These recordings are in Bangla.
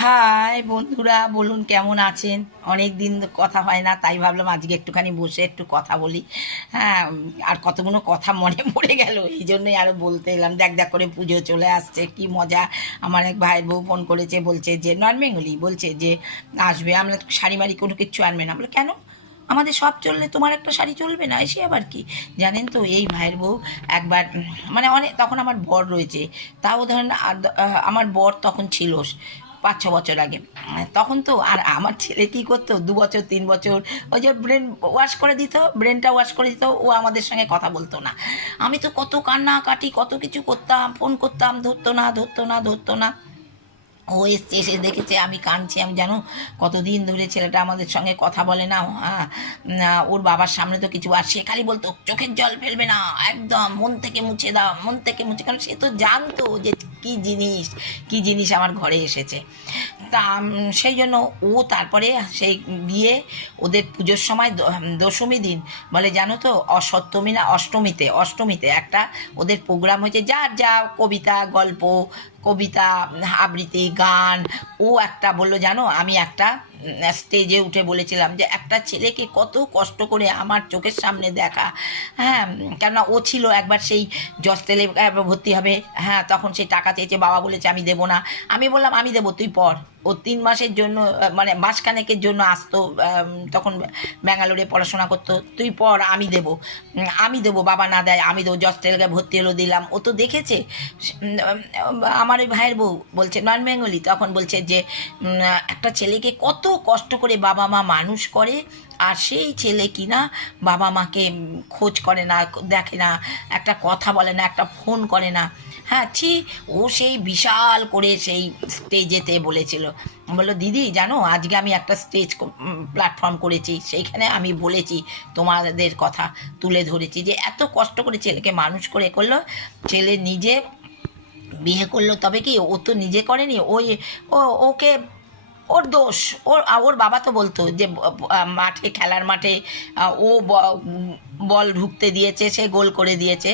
হাই বন্ধুরা, বলুন কেমন আছেন? অনেক দিন কথা হয় না, তাই ভাবলাম আজকে একটুখানি বসে একটু কথা বলি। হ্যাঁ, আর কতগুলো কথা মনে পড়ে গেল, এই জন্যই আরও বলতে এলাম। দেখ দেখ করে পুজো চলে আসছে, কি মজা! আমার এক ভাইয়ের বউ ফোন করেছে, বলছে যে নন বেঙ্গলি, বলছে যে আসবে, আমরা শাড়ি মাড়ি কোনো কিচ্ছু আনবে না। বলে কেন? আমাদের সব চললে তোমার একটা শাড়ি চলবে না? এসে আবার কি! জানেন তো, এই ভাইয়ের বউ একবার মানে অনেক, তখন আমার বর রয়েছে, তাও ধরেন আমার বর তখন ছিল 5-6 বছর আগে। তখন তো আর আমার ছেলে কী করতো, 2 বছর 3 বছর ওই যে ব্রেন ওয়াশ করে দিত, ব্রেনটা ওয়াশ করে দিত, ও আমাদের সঙ্গে কথা বলতো না। আমি তো কত কান্নাকাটি কত কিছু করতাম, ফোন করতাম, ধরতো না ধরতো না ধরতো না। ও এসছে, এসে দেখেছে আমি কাঁদছি, আমি জানো কতদিন ধরে ছেলেটা আমাদের সঙ্গে কথা বলে না। হ্যাঁ, ওর বাবার সামনে তো কিছু, আর সে খালি বলতো চোখের জল ফেলবে না, একদম মন থেকে মুছে দাও, মন থেকে মুছে, কারণ সে তো জানতো যে কী জিনিস, কী জিনিস আমার ঘরে এসেছে। তা সেই জন্য ও তারপরে সেই গিয়ে ওদের পুজোর সময় দশমী দিন বলে, জানো তো, অসপ্তমী না অষ্টমীতে, অষ্টমীতে একটা ওদের প্রোগ্রাম হয়েছে, যার যা কবিতা গল্প, কবিতা আবৃত্তি গান। ও একটা বললো, জানো আমি একটা স্টেজে উঠে বলেছিলাম যে একটা ছেলেকে কত কষ্ট করে আমার চোখের সামনে দেখা। হ্যাঁ, কেননা ও ছিল একবার সেই জস্টেলে ভর্তি হবে। হ্যাঁ, তখন সেই টাকা চেয়েছে, বাবা বলেছে আমি দেবো না। আমি বললাম আমি দেবো, তুই পড়। ও 3 মাসের জন্য মানে মাসখানেকের জন্য আসতো, তখন ব্যাঙ্গালোরে পড়াশোনা করতো। তুই পড়, আমি দেবো, আমি দেবো, বাবা না দেয় আমি দেবো। জস্টেলে ভর্তি হলো, দিলাম। ও তো দেখেছে। আমার ওই ভাইয়ের বউ বলছে নন বেঙ্গলি, তখন বলছে যে একটা ছেলেকে কত কষ্ট করে বাবা মা মানুষ করে, আর সেই ছেলে কিনা বাবা মাকে খোঁজ করে না, দেখে না, একটা কথা বলে না, একটা ফোন করে না। হ্যাঁ, ছি! ও সেই বিশাল করে সেই স্টেজেতে বলেছিল, বললো দিদি জানো আজকে আমি একটা স্টেজ প্ল্যাটফর্ম করেছি, সেইখানে আমি বলেছি তোমাদের কথা তুলে ধরেছি, যে এত কষ্ট করে ছেলেকে মানুষ করে করলো। ছেলে নিজে বিয়ে করলো, তবে কি ও তো নিজে করেনি, ওই ও ওকে, ওর দোষ। ওর বাবা তো বলতো যে মাঠে, খেলার মাঠে ও বল ঢুকতে দিয়েছে, সে গোল করে দিয়েছে।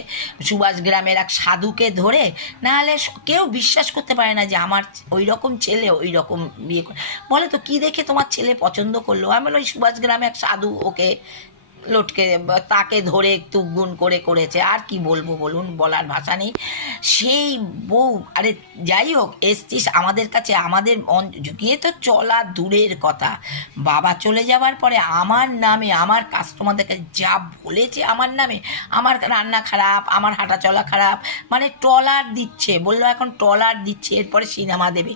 সুভাষ গ্রামের এক সাধুকে ধরে, নাহলে কেউ বিশ্বাস করতে পারে না যে আমার ওই রকম ছেলে ওই রকম বিয়ে করে। বলে তো কী দেখে তোমার ছেলে পছন্দ করলো? আমি বলি ওই সুভাষ গ্রামে এক সাধু ওকে লটকে, তাকে ধরে একটু গুণ করে করেছে। আর কি বলবো বলুন, বলার ভাষা নেই। সেই বউ, আরে যাই হোক, এসছিস আমাদের কাছে, আমাদের গিয়ে তো চলা দূরের কথা, বাবা চলে যাওয়ার পরে আমার নামে, আমার কাস্টমারদেরকে যা বলেছে আমার নামে, আমার রান্না খারাপ, আমার হাঁটা চলা খারাপ, মানে ট্রলার দিচ্ছে, বললো এখন ট্রলার দিচ্ছে, এরপরে সিনেমা দেবে।